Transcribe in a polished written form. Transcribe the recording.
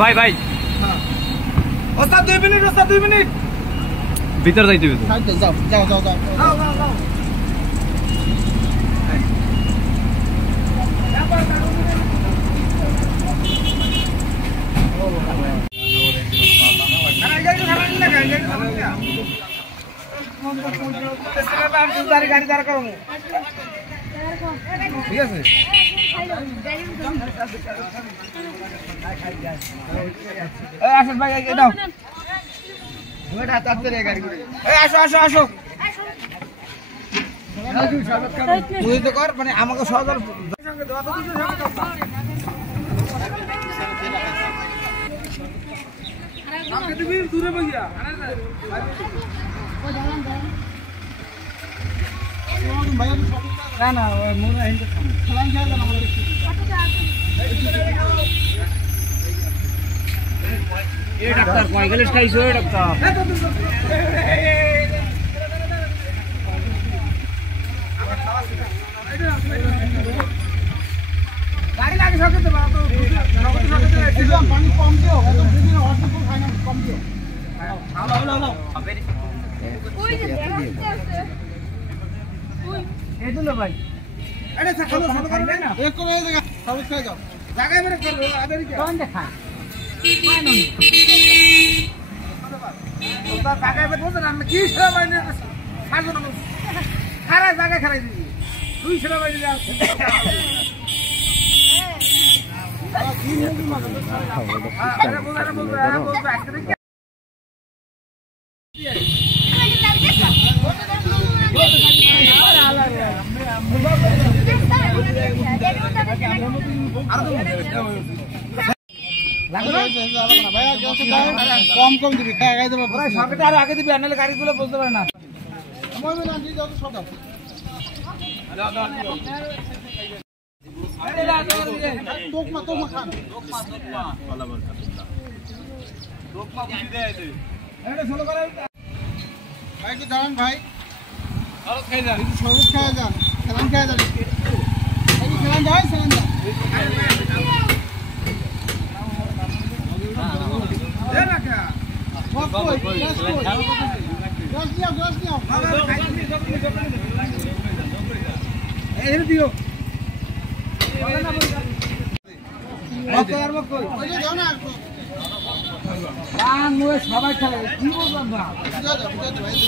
ভাই ভাই ওস্তাদ 2 মিনিট ওস্তাদ 2 মিনিট ভিতর যাইতে হবে যাও যাও যাও যাও যাও গাড়ি দাঁড় করো ঠিক আছে আসেন ভাই দাও গাড়ি করে আসো আসো আসো বুঝতে কর মানে আমাকে সহজ দূরে বইয়া না না মনে হয় খেলাম খেলা আমাদের এ ডাক্তার কয় গেলে খাইছো এ ডাক্তার গাড়ি লাগে সব দিতে পারো তো নগদ সব দিতে একদম পানি কম দিও একদম দিদি অল্প খাই না কম দিও নাও নাও নাও ওই যে ওই এই তো ভাই আরে খালো খালো করবে না এক করে এই জায়গা সব খাই যাও জায়গায় মেরে করো আদারি কোন দেখা মানো ওটা জায়গায় মেরে বলতে না কি সেরা মানে সাজো না খারা জায়গা খারাই দিবি তুই সেরা মানে আছে আরে বলবে আজকে কম কম দিবি আগে দিবি আনলে গাড়িগুলো বলতে পারে না ভাই কি দাঁড়ান ভাই খাই যান সবুজ খাওয়া যান সালাম খাওয়া যান সালাম যায় সালাম যায় সবাই খেলে কি বললাম